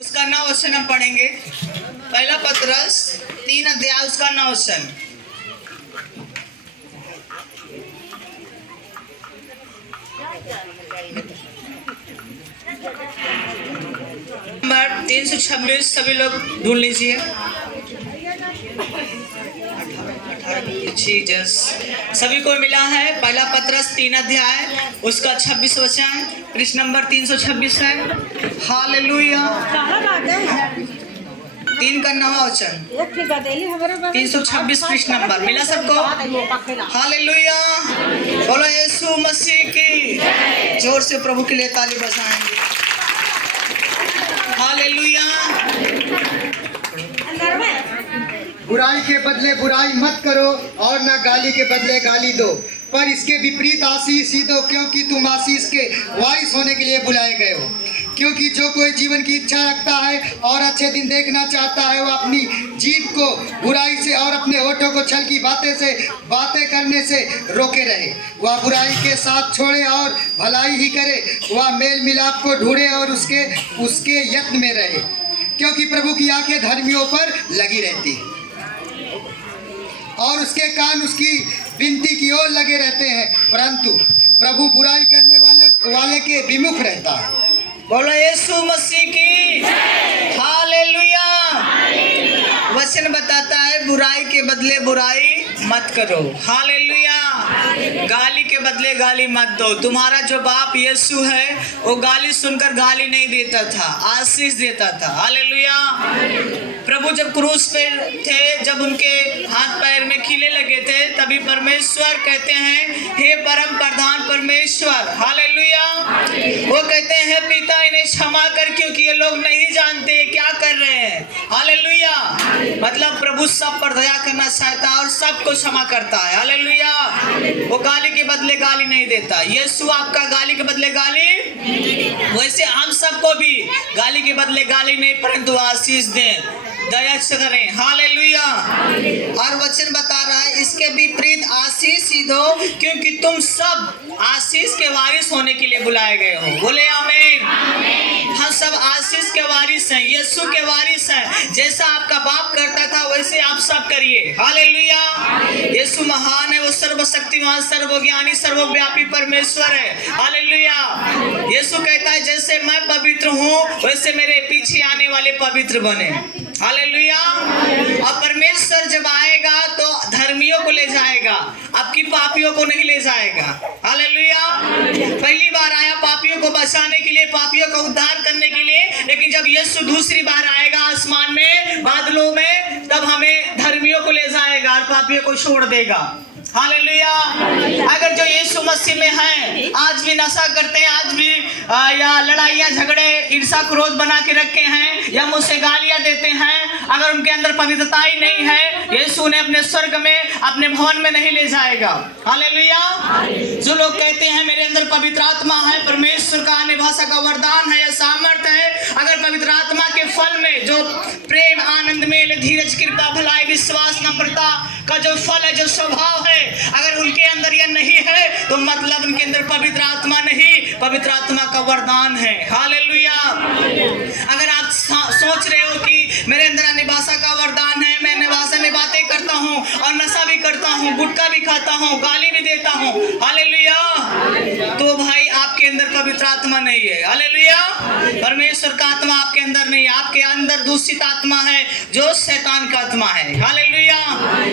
उसका 9 वचन हम पढ़ेंगे। पहला पत्रस 3 अध्याय उसका 9 वचन। नंबर 326 सभी लोग ढूंढ लीजिए। जीसस सभी को मिला है। पहला पत्रस 3 अध्याय उसका 26 वचन, पृष्ठ नंबर 326 है। हालेलुया। 3 का 9 वचन 326 पृष्ठ नंबर मिला सबको। हालेलुया। बोलो यीशु मसीह की। जोर से प्रभु के लिए ताली बजाएंगे। हालेलुया। बुराई के बदले बुराई मत करो और न गाली के बदले गाली दो, पर इसके विपरीत आशीष ही दो, क्योंकि तुम आशीष के वारिस होने के लिए बुलाए गए हो। क्योंकि जो कोई जीवन की इच्छा रखता है और अच्छे दिन देखना चाहता है, वह अपनी जीभ को बुराई से और अपने होठों को छल की बातें करने से रोके रहे। वह बुराई के साथ छोड़े और भलाई ही करे। वह मेल मिलाप को ढूंढे और उसके यत्न में रहे, क्योंकि प्रभु की आंखें धर्मियों पर लगी रहती और उसके कान उसकी विनती की ओर लगे रहते हैं, परंतु प्रभु बुराई करने वाले के विमुख रहता है। बोलो यीशु मसीह की। हालेलुया। वचन बताता है बुराई के बदले बुराई मत करो। हालेलुया। गाली के बदले गाली मत दो। तुम्हारा जो बाप यीशु है वो गाली सुनकर गाली नहीं देता था, आशीष देता था। हालेलुया। प्रभु जब क्रूस पे थे, जब उनके हाथ पैर में कीले लगे थे, तभी परमेश्वर कहते हैं हे परम प्रधान परमेश्वर। हालेलुया। वो कहते हैं पिता इन्हें क्षमा कर, क्योंकि ये लोग नहीं जानते क्या कर रहे हैं। हालेलुया। मतलब प्रभु सब पर दया करना चाहता है और सबको क्षमा करता है। हालेलुया। वो गाली के बदले गाली नहीं देता। यीशु आपका गाली के बदले गाली, वैसे हम सबको भी गाली के बदले गाली नहीं, परंतु आशीष दें, दया से करें। हालेलुया। और वचन बता रहा है इसके विपरीत आशीष ही दो, क्योंकि तुम सब आशीष के वारिस होने के लिए बुलाए गए हो। बोले आमीन। हम सब आशीष के वारिस हैं, यीशु के वारिस हैं। जैसा आपका बाप करता था वैसे आप सब करिए। हालेलुया। यीशु महान है, वो सर्वशक्तिमान, सर्वज्ञानी, सर्वव्यापी परमेश्वर है। हालेलुया। यीशु कहता है जैसे मैं पवित्र हूँ वैसे मेरे पीछे आने वाले पवित्र बने। हालेलुया। और परमेश्वर जब आएगा तो धर्मियों को ले जाएगा, आपकी पापियों को नहीं ले जाएगा। हालेलुया। पहली बार आया पापियों को बचाने के लिए, पापियों का उद्धार करने के लिए, लेकिन जब यीशु दूसरी बार आएगा आसमान में बादलों में, तब हमें धर्मियों को ले जाएगा और पापियों को छोड़ देगा। हालेलुया। अगर जो यीशु मसीह में हैं, आज भी नशा करते हैं, आज भी या लड़ाइयाँ झगड़े ईर्षा क्रोध बना के रखे हैं, या मुझसे गालियाँ देते हैं, अगर उनके अंदर पवित्रता ही नहीं है, यीशु ने अपने स्वर्ग में, अपने भवन में नहीं ले जाएगा। हालेलुया। जो लोग कहते हैं मेरे अंदर पवित्र आत्मा है, परमेश्वर का अन्य भाषा का वरदान है या सामर्थ्य है, अगर पवित्र आत्मा के फल में जो प्रेम, आनंद, मेल, धीरज, कृपा, भलाई, विश्वास, नम्रता का जो फल है, जो स्वभाव है, अगर उनके अंदर यह नहीं है तो मतलब उनके अंदर पवित्र आत्मा नहीं, पवित्र आत्मा का वरदान है। हालेलुया। अगर आप सोच रहे हो कि मेरे अंदर अन्य भाषा का वरदान है, मैं अन्य भाषा में बातें करता हूँ और नशा भी करता हूँ, गुटखा भी खाता हूँ, गाली भी देता हूँ, हालेलुया, तो भाई आपके अंदर पवित्र आत्मा नहीं है। हालेलुया। परमेश्वर का आत्मा आपके अंदर नहीं है, आपके अंदर दूषित आत्मा है जो शैतान का आत्मा है। हालेलुया।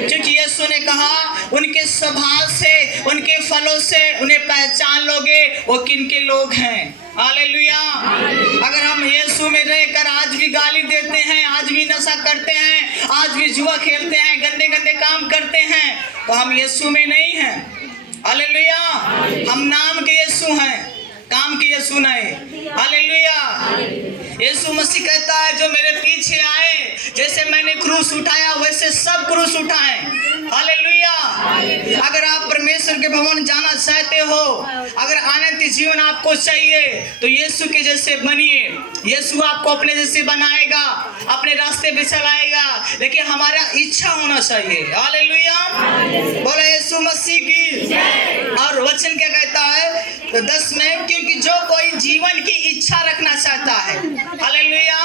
क्योंकि यीशु ने कहा उनके स्वभाव से, उनके फलों से उन्हें पहचान लोगे वो किन के लोग हैं। हालेलुया। अगर हम यीशु में रहकर आज भी गाली देते हैं, आज भी नशा करते हैं, आज भी जुआ खेलते हैं, गंदे गंदे काम करते हैं, तो हम यीशु में नहीं हैं। हालेलुया। हम नाम के यीशु हैं, काम के यीशु नहीं। हालेलुया। यीशु मसीह कहता है जो मेरे पीछे आए, जैसे मैंने क्रूस उठाया वैसे सब क्रूस उठाएं। हालेलुया। अगर आप परमेश्वर के भवन जाना चाहते हो, अगर आनंद जीवन आपको चाहिए, तो यीशु के जैसे बनिए। यीशु आपको अपने जैसे बनाएगा, अपने रास्ते पे चलाएगा, लेकिन हमारा इच्छा होना चाहिए। हालेलुया। बोलो यीशु मसीह की। और वचन क्या कहता है? तो 10 में, क्योंकि जो कोई जीवन की इच्छा रखना चाहता है, हालेलुया,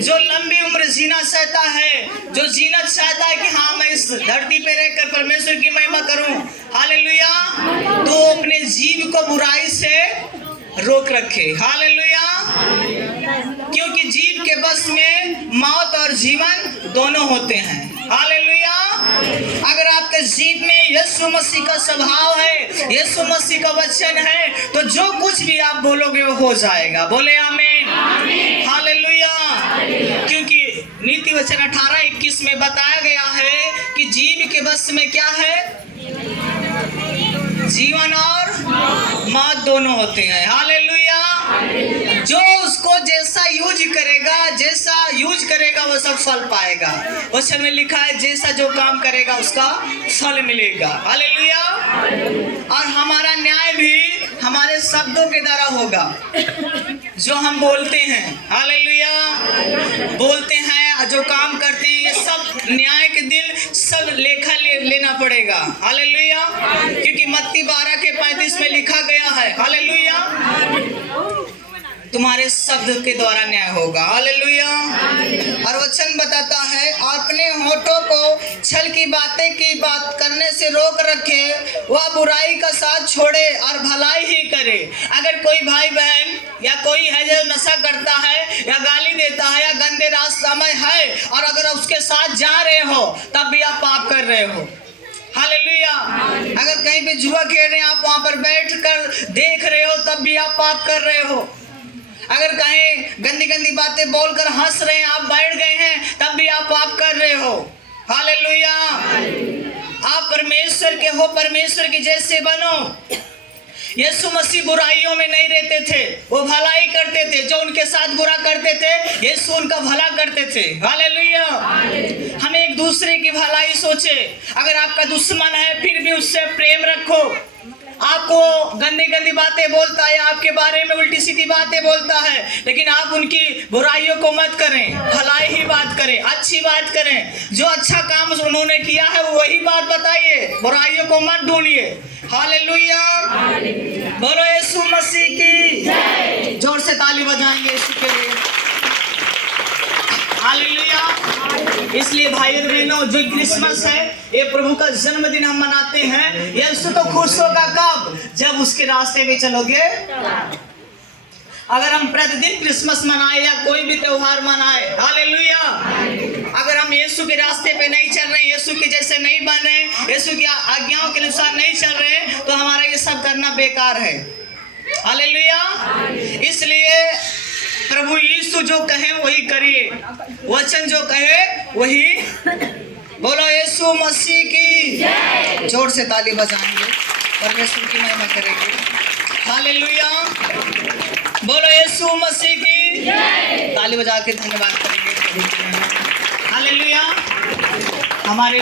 जो लंबी उम्र जीना चाहता है, जो जीना चाहता है कि हाँ मैं इस धरती पे रहकर परमेश्वर की महिमा करूं, हालेलुया, तो अपने जीव को बुराई से रोक रखे, हालेलुया, क्योंकि जीव के बस में मौत और जीवन दोनों होते हैं, हालेलुया। अगर आपके जीव में यीशु मसीह का स्वभाव है, यीशु मसीह का वचन है, तो जो कुछ भी आप बोलोगे वो हो जाएगा। बोले आमीन, हालेलुया। क्योंकि नीति वचन 18:21 में बताया गया है कि जीव के बस में क्या है, जीवन और मौत दोनों होते हैं, हालेलुया। जो उसको जैसा यूज करेगा वो सब फल पाएगा। उस में लिखा है जैसा जो काम करेगा उसका फल मिलेगा, हालेलुया। और हमारा न्याय भी हमारे शब्दों के द्वारा होगा, जो हम बोलते हैं, हालेलुया, बोलते हैं, जो काम करते हैं, ये सब न्याय के दिन सब लेखा लेना पड़ेगा, हालेलुया। क्योंकि मत्ती 12:35 में लिखा गया है, हालेलुया, तुम्हारे शब्द के द्वारा न्याय होगा, हालेलुया। और वचन बताता है, अपने होठों को छल की बात करने से रोक रखे, वह बुराई का साथ छोड़े और भलाई ही करे। अगर कोई भाई बहन या कोई है जो नशा करता है या गाली देता है या गंदे रास्ते में है, और अगर उसके साथ जा रहे हो तब भी आप पाप कर रहे हो, हालेलुया। अगर कहीं पे जुआ खेल रहे हैं, आप वहां पर बैठ कर देख रहे हो, तब भी आप पाप कर रहे हो। अगर कहीं गंदी बातें बोलकर हंस रहे हैं, आप बैठ गए हैं, तब भी आप पाप कर रहे हो, हालेलुया। आप परमेश्वर के हो, परमेश्वर के जैसे बनो। यीशु मसीह बुराइयों में नहीं रहते थे, वो भलाई करते थे। जो उनके साथ बुरा करते थे, यीशु उनका भला करते थे, हालेलुया। हम एक दूसरे की भलाई सोचे। अगर आपका दुश्मन है फिर भी उससे प्रेम रखो। आपको गंदी बातें बोलता है, आपके बारे में उल्टी सीधी बातें बोलता है, लेकिन आप उनकी बुराइयों को मत करें, भलाई ही बात करें, अच्छी बात करें। जो अच्छा काम उन्होंने किया है वही बात बताइए, बुराइयों को मत ढूंढिए, हालेलुया। बोलो यीशु मसीह की, जोर से ताली बजाएंगे यीशु के लिए, हालेलुया। इसलिए भाई और बहनों, जो क्रिसमस है, ये प्रभु का जन्मदिन हम मनाते हैं। यीशु तो खुश होगा कब, जब उसके रास्ते में चलोगे। अगर हम प्रतिदिन क्रिसमस मनाए या कोई भी त्योहार मनाए, हालेलुया, अगर हम यीशु के रास्ते पे नहीं चल रहे, यीशु के जैसे नहीं बने, यीशु की आज्ञाओं के अनुसार नहीं चल रहे, तो हमारा ये सब करना बेकार है, हालेलुया। इसलिए प्रभु यीशु जो कहे वही करिए, वचन जो कहे वही। बोलो यीशु मसीह की, जोर से ताली बजाएंगे, परमेश्वर की महिमा करेंगे, हालेलुया। बोलो यीशु मसीह की, ताली बजा के धन्यवाद करेंगे, हालेलुया। हमारे